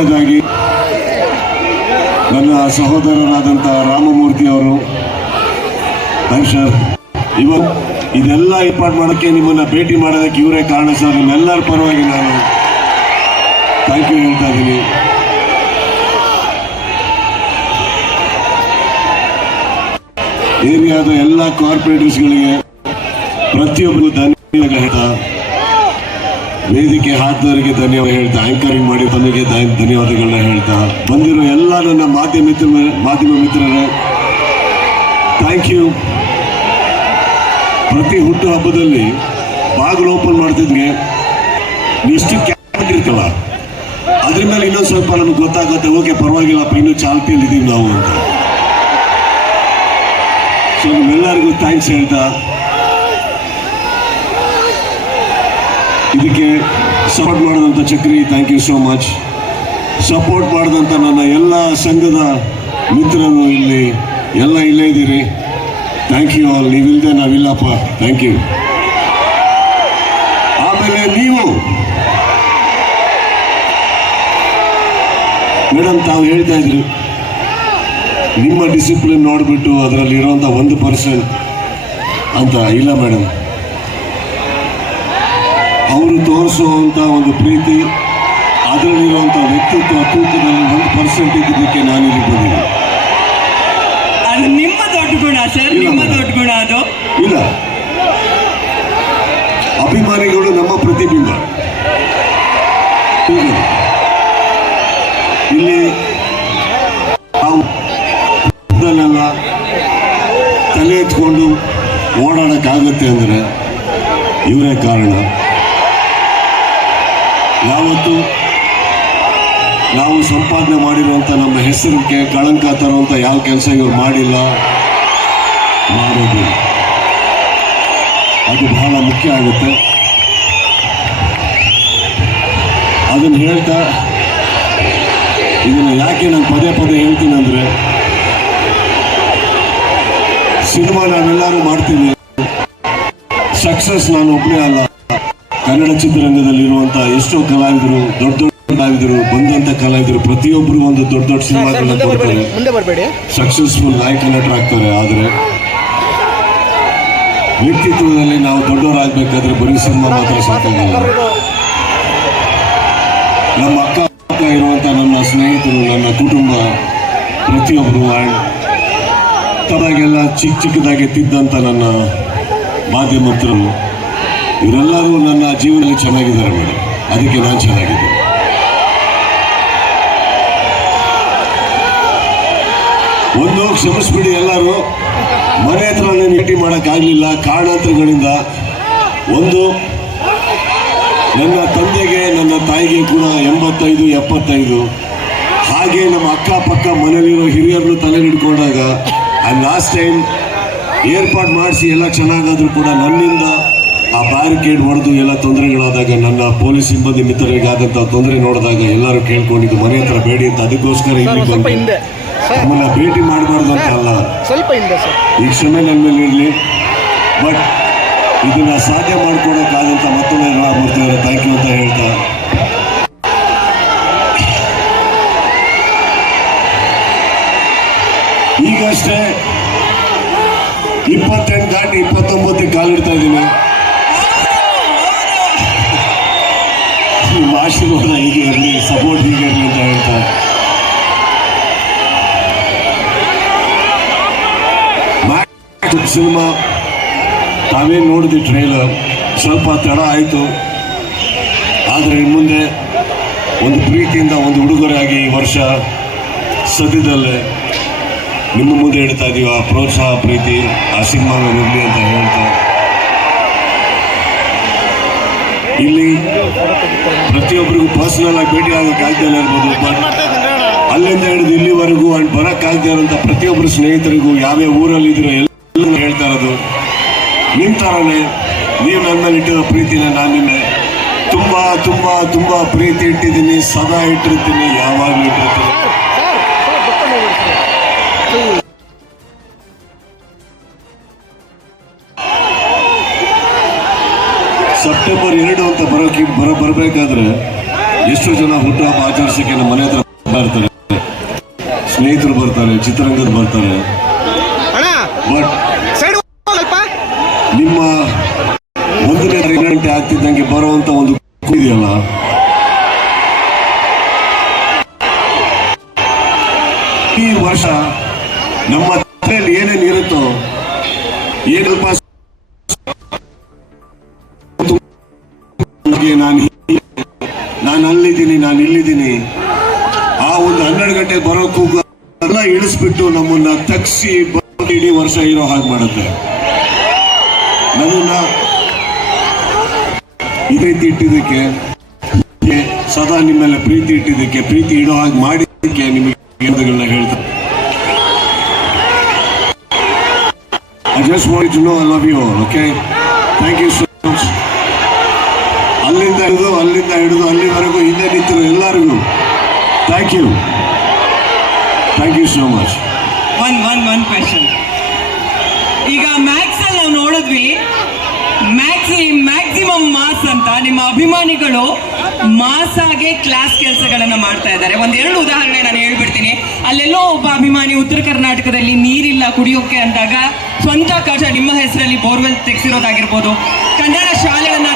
ಮೊದಲನೇದಾಗಿ ನನ್ನ ಸಹೋದರರಾದಂತಹ ರಾಮಮೂರ್ತಿ ಅವರು ಸರ್ ಇವ ಇದೆಲ್ಲ ಏರ್ಪಾಡು ಮಾಡೋಕ್ಕೆ ನಿಮ್ಮನ್ನ ಭೇಟಿ ಮಾಡೋದಕ್ಕೆ ಇವರೇ ಕಾರಣ ಸರ್, ನಿಮ್ಮೆಲ್ಲರ ಪರವಾಗಿ ನಾನು ಥ್ಯಾಂಕ್ ಯು ಹೇಳ್ತಾ ಇದ್ದೀನಿ. ಏರಿಯಾದ ಎಲ್ಲ ಕಾರ್ಪೊರೇಟರ್ಸ್ಗಳಿಗೆ ಪ್ರತಿಯೊಬ್ಬರು ಧನ್ಯವಾದ ಹೇಳ್ತಾ ವೇದಿಕೆ ಹಾಕಿದವರಿಗೆ ಧನ್ಯವಾದ ಹೇಳ್ತಾ ಆಂಕರಿಂಗ್ ಮಾಡಿ ಬಂದಿಗೆ ಧನ್ಯವಾದಗಳನ್ನ ಹೇಳ್ತಾ, ಬಂದಿರೋ ಎಲ್ಲ ನನ್ನ ಮಾಧ್ಯಮ ಮಾಧ್ಯಮ ಮಿತ್ರರೇ ಥ್ಯಾಂಕ್ ಯು ಪ್ರತಿ ಹುಟ್ಟು ಹಬ್ಬದಲ್ಲಿ ಬಾಗಿಲು ಓಪನ್ ಮಾಡ್ತಿದ್ಗೆ, ಇಷ್ಟು ಕ್ಯಾಬಿನೆಟ್ ಇರ್ತಲ್ಲ, ಅದ್ರ ಮೇಲೆ ಇನ್ನೊಂದು ಸ್ವಲ್ಪ ನಮ್ಗೆ ಗೊತ್ತಾಗುತ್ತೆ, ಓಕೆ ಪರವಾಗಿಲ್ಲಪ್ಪ ಇನ್ನೂ ಚಾಲ್ತಿಯಲ್ಲಿ ಇದೀವಿ ನಾವು ಅಂತ. ಸೊ ನಿಮ್ಮೆಲ್ಲರಿಗೂ ಥ್ಯಾಂಕ್ಸ್ ಹೇಳ್ತಾ ಇದಕ್ಕೆ ಸಪೋರ್ಟ್ ಮಾಡಿದಂಥ Chakri thank you so much support ಮಾಡಿದಂಥ ನನ್ನ ಎಲ್ಲ ಸಂಘದ ಮಿತ್ರರು ಇಲ್ಲಿ, ಎಲ್ಲ ಇಲ್ಲೇ ಇದ್ದೀರಿ. ಥ್ಯಾಂಕ್ ಯು ಆಲ್ ನೀವಿಲ್ಲದೆ ನಾವಿಲ್ಲಪ್ಪ. ಥ್ಯಾಂಕ್ ಯು ಆಮೇಲೆ ನೀವು. ಮೇಡಮ್ ತಾವು ಹೇಳ್ತಾ ಇದ್ರಿ, ನಿಮ್ಮ ಡಿಸಿಪ್ಲಿನ್ ನೋಡಿಬಿಟ್ಟು ಅದರಲ್ಲಿ ಇರೋಂಥ ಒಂದು ಪರ್ಸೆಂಟ್ ಅಂತ. ಇಲ್ಲ ಮೇಡಮ್ ಅವರು ತೋರಿಸುವಂಥ ಒಂದು ಪ್ರೀತಿ ಅದರಲ್ಲಿರುವಂಥ ವ್ಯಕ್ತಿತ್ವ ತೂಕದಲ್ಲಿ ಒಂದು ಪರ್ಸೆಂಟ್ ಇದ್ದಕ್ಕೆ ನಾನು ಇಲ್ಲಿ ಬಂದಿದ್ದೀನಿ. ಅದು ನಿಮ್ಮ ದೊಡ್ಡ ಗುಣ ಸರ್ ನಿಮ್ಮ. ದೊಡ್ಡ ಗುಣ ಅದು. ಇಲ್ಲ. ಅಭಿಮಾನಿಗಳು ನಮ್ಮ ಪ್ರತಿಬಿಂಬ. ಇಲ್ಲಿ. ನಾವು ತಲೆ ಎತ್ಕೊಂಡು ಓಡಾಡಕ್ಕಾಗತ್ತೆ ಅಂದರೆ ಇವರೇ ಕಾರಣ. ಯಾವತ್ತು ನಾವು ಸಂಪಾದನೆ ಮಾಡಿರುವಂಥ ನಮ್ಮ ಹೆಸರಿಗೆ ಕಳಂಕ ತರುವಂಥ ಯಾವ ಕೆಲಸ ಇವರು ಮಾಡಿಲ್ಲ ಮಾಡೋದು ಅದು ಬಹಳ ಮುಖ್ಯ ಆಗುತ್ತೆ. ಅದನ್ನು ಹೇಳ್ತಾ, ಇದನ್ನು ಯಾಕೆ ನಾನು ಪದೇ ಪದೇ ಹೇಳ್ತೀನಿ ಅಂದರೆ, ಸಿನಿಮಾ ನಾವೆಲ್ಲರೂ ಮಾಡ್ತೀವಿ ಸಕ್ಸಸ್ ನಾನು ಒಬ್ಬನೇ ಅಲ್ಲ. ಕನ್ನಡ ಚಿತ್ರರಂಗದಲ್ಲಿರುವಂಥ ಎಷ್ಟೋ ಕಲಾವಿದರು ದೊಡ್ಡ ದೊಡ್ಡ ಕಲಾವಿದರು ಬಂದಂತ ಕಲಾವಿದರು ಪ್ರತಿಯೊಬ್ಬರು ಒಂದು ದೊಡ್ಡ ದೊಡ್ಡ ಸಿನಿಮಾಗಳನ್ನ ಕೊಡ್ತಾರೆ ಸಕ್ಸಸ್ಫುಲ್ ನಾಯಕ ನಟರಾಗ್ತಾರೆ ಆದರೆ ವ್ಯಕ್ತಿತ್ವದಲ್ಲಿ ನಾವು ದೊಡ್ಡವರಾಗಬೇಕಾದ್ರೆ ಬರೀ ಸಿನಿಮಾ ಮಾತ್ರ ಸಾಕಾಗಲ್ಲ ನಮ್ಮ ಅಕ್ಕ ಅಕ್ಕ ಇರುವಂಥ ನನ್ನ ಸ್ನೇಹಿತರು ನನ್ನ ಕುಟುಂಬ ಪ್ರತಿಯೊಬ್ಬರು ತರಾಗೆಲ್ಲ ಚಿಕ್ಕ ಚಿಕ್ಕದಾಗಿ ತಿದ್ದಂಥ ನನ್ನ ಮಾಧ್ಯಮತರು ಇವರೆಲ್ಲರೂ ನನ್ನ ಜೀವನದಲ್ಲಿ ಚೆನ್ನಾಗಿದ್ದಾರೆ ಮೇಡಮ್. ಅದಕ್ಕೆ ನಾನು ಚೆನ್ನಾಗಿದ್ದೀನಿ. ಒಂದು ಕ್ಷಮಿಸ್ಬಿಡಿ ಎಲ್ಲರೂ. ಮನೆ ಹತ್ರ ನಾನು ಭೇಟಿ ಮಾಡೋಕ್ಕಾಗಲಿಲ್ಲ. ಕಾರಣಾಂತರಗಳಿಂದ ಒಂದು, ನನ್ನ ತಂದೆಗೆ, ನನ್ನ ತಾಯಿಗೆ ಕೂಡ ಎಂಬತ್ತೈದು, ಎಪ್ಪತ್ತೈದು. ಹಾಗೆ ನಮ್ಮ ಅಕ್ಕಪಕ್ಕ ಮನೆಯಲ್ಲಿರೋ ಹಿರಿಯರನ್ನು ತಲೆ ಹಿಡ್ಕೊಂಡಾಗ ಆ ಲಾಸ್ಟ್ ಟೈಮ್ ಏರ್ಪಾಡು ಮಾಡಿಸಿ ಎಲ್ಲ ಚೆನ್ನಾಗಾದರೂ ಕೂಡ ನನ್ನಿಂದ ಆ ಬ್ಯಾರಿಕೇಡ್ ಹೊಡೆದು ಎಲ್ಲ ತೊಂದರೆಗಳಾದಾಗ ನನ್ನ ಪೊಲೀಸ್ ಸಿಬ್ಬಂದಿ ಮಿತ್ರರಿಗೆ ಆದಂಥ ತೊಂದರೆ ನೋಡಿದಾಗ ಎಲ್ಲರೂ ಕೇಳ್ಕೊಂಡಿದ್ದು ಮನೆ ಹತ್ರ ಬೇಡಿ ಅಂತ. ಅದಕ್ಕೋಸ್ಕರ ಇಲ್ಲಿ ನಮ್ಮನ್ನ ಭೇಟಿ ಮಾಡಬಾರ್ದು ಅಂತ ಅಲ್ಲ. ಸ್ವಲ್ಪ ಈ ಕ್ಷಮೆ ನನ್ನ ಮೇಲೆ ಇರಲಿ. ಬಟ್ ಇದನ್ನ ಸಾಧ್ಯ ಮಾಡ್ಕೊಡೋಕ್ಕಾದಂಥ ಮತ್ತೊಮ್ಮೆ ಮಾಡ್ತಿದ್ದಾರೆ ಥ್ಯಾಂಕ್ ಯು ಅಂತ ಹೇಳ್ತಾ. ಈಗಷ್ಟೇ ಇಪ್ಪತ್ತೆಂಟು ದಾಟಿ ಇಪ್ಪತ್ತೊಂಬತ್ತಕ್ಕೆ ಕಾಲಿಡ್ತಾ ಇದ್ದೀನಿ. ನಿಮ್ಮ ಆಶೀರ್ವಾದ ಹೀಗೆ ಇರಲಿ ಸಪೋರ್ಟ್ ಹೀಗೆ ಇರಲಿ ಅಂತ ಹೇಳ್ತಾ ಸಿನಿಮಾ ತಾವೇ ನೋಡಿದ್ವಿ ಟ್ರೈಲರ್ ಸ್ವಲ್ಪ ತಡ ಆಯಿತು. ಆದರೆ ಇನ್ನು ಮುಂದೆ ಒಂದು ಪ್ರೀತಿಯಿಂದ ಒಂದು ಉಡುಗೊರೆಯಾಗಿ ಈ ವರ್ಷ ಸದ್ಯದಲ್ಲೇ ನಿಮ್ಮ ಮುಂದೆ ಇಡ್ತಾ ಇದ್ದೀವಿ ಆ ಪ್ರೋತ್ಸಾಹ, ಪ್ರೀತಿ, ಆ ಸಿನಿಮಾ ಇರಲಿ ಅಂತ ಹೇಳ್ತಾ ಇಲ್ಲಿ ಪ್ರತಿಯೊಬ್ಬರಿಗೂ ಪರ್ಸನಲ್ ಆಗಿ ಭೇಟಿ ಆಗೋಕೆ ಆಗ್ತಾ ಇರ್ಬೋದು ಅಲ್ಲಿಂದ ಹಿಡಿದು ಇಲ್ಲಿವರೆಗೂ ಅಂಡ್ ಬರೋಕ್ಕಾಗದೇ ಇರೋಂಥ ಪ್ರತಿಯೊಬ್ಬರು ಸ್ನೇಹಿತರಿಗೂ ಯಾವ್ಯಾವ ಊರಲ್ಲಿ ಇದ್ರೆ ಎಲ್ಲರೂ ಹೇಳ್ತಾ ಇರೋದು ನಿಮ್ಮ ಥರನೇ ನೀವು ನನ್ನಲ್ಲಿ ಇಟ್ಟಿರೋ ಪ್ರೀತಿನ ನಾನು ನಿನ್ನೆ ತುಂಬ ತುಂಬ ತುಂಬ ಪ್ರೀತಿ ಇಟ್ಟಿದ್ದೀನಿ, ಸದಾ ಇಟ್ಟಿರ್ತೀನಿ, ಯಾವಾಗಲೂ ಇಟ್ಟಿರ್ತೀನಿ. ಸೆಪ್ಟೆಂಬರ್ ಎರಡು ಅಂತ ಬರೋಕೆ ಬರ ಬರಬೇಕಾದ್ರೆ ಎಷ್ಟು ಜನ ಹುಟ್ಟುಹಬ್ಬ ಆಚರಿಸಕ್ಕೆ ನಮ್ಮ ಮನೆ ಹತ್ರ ಬರ್ತಾರೆ ಸ್ನೇಹಿತರು ಬರ್ತಾರೆ ಚಿತ್ರರಂಗದ ಬರ್ತಾರೆ. ಬಟ್ ನಿಮ್ಮ ಒಂದನೇ ಗಂಟೆ ಆಗ್ತಿದ್ದಂಗೆ ಬರುವಂತ ಒಂದು ಇದೆಯಲ್ಲ? ಈ ವರ್ಷ ನಮ್ಮ ಆ ಒಂದು ಹನ್ನೆರಡು ಗಂಟೆ ಬರೋ ಕೂಗು ಇಳಿಸ್ಬಿಟ್ಟು ನಮ್ಮನ್ನ ತಗ್ಸಿ ಇಡೀ ವರ್ಷ ಇರೋ ಹಾಗೆ ಮಾಡುತ್ತೆ ನನ್ನನ್ನ ಇದೈತಿ ರೀತಿ ಇಟ್ಟಿದ್ದಕ್ಕೆ ಸದಾ ನಿಮ್ಮೆಲ್ಲ ಪ್ರೀತಿ ಇಟ್ಟಿದ್ದಕ್ಕೆ ಪ್ರೀತಿ ಇಡೋ ಹಾಗೆ ಮಾಡಿದ್ದಕ್ಕೆ ನಿಮಗೆ ಹೇಳ್ತಾರೆ I just wanted to know I love you all, okay? Thank you so much. ಅಲ್ಲಿಂದ ಹಿಡಿದು ಅಲ್ಲಿಂದ ಹಿಡಿದು ಅಲ್ಲಿವರೆಗೂ ಹಿಂದೆ ನಿಂತಿರೋ ಎಲ್ಲರಿಗೂ thank you thank you so much one one one question ಈಗ ಮ್ಯಾಕ್ಸ್ ಅಲ್ಲಿ ನಾವು ನೋಡಿದ್ವಿ ಮ್ಯಾಕ್ಸಿ ಮ್ಯಾಕ್ಸಿಮಮ್ ಮಾಸ್ ಅಂತ ನಿಮ್ಮ ಅಭಿಮಾನಿಗಳು ಮಾಸ್ ಆಗಿ ಕ್ಲಾಸ್ ಕೆಲಸಗಳನ್ನ ಮಾಡ್ತಾ ಇದ್ದಾರೆ. ಒಂದೆರಡು ಉದಾಹರಣೆ ನಾನು ಹೇಳ್ಬಿಡ್ತೀನಿ. ಅಲ್ಲೆಲ್ಲೋ ಒಬ್ಬ ಅಭಿಮಾನಿ ಉತ್ತರ ಕರ್ನಾಟಕದಲ್ಲಿ ನೀರಿಲ್ಲ, ಕುಡಿಯೋಕೆ ಅಂದಾಗ ಸ್ವಂತ ಕಾಶ ನಿಮ್ಮ ಹೆಸರಲ್ಲಿ ಬೋರ್ವೆಲ್ ತೆಗೆಸಿರೋದಾಗಿರ್ಬೋದು. ಕನ್ನಡ ಶಾಲೆಗಳನ್ನ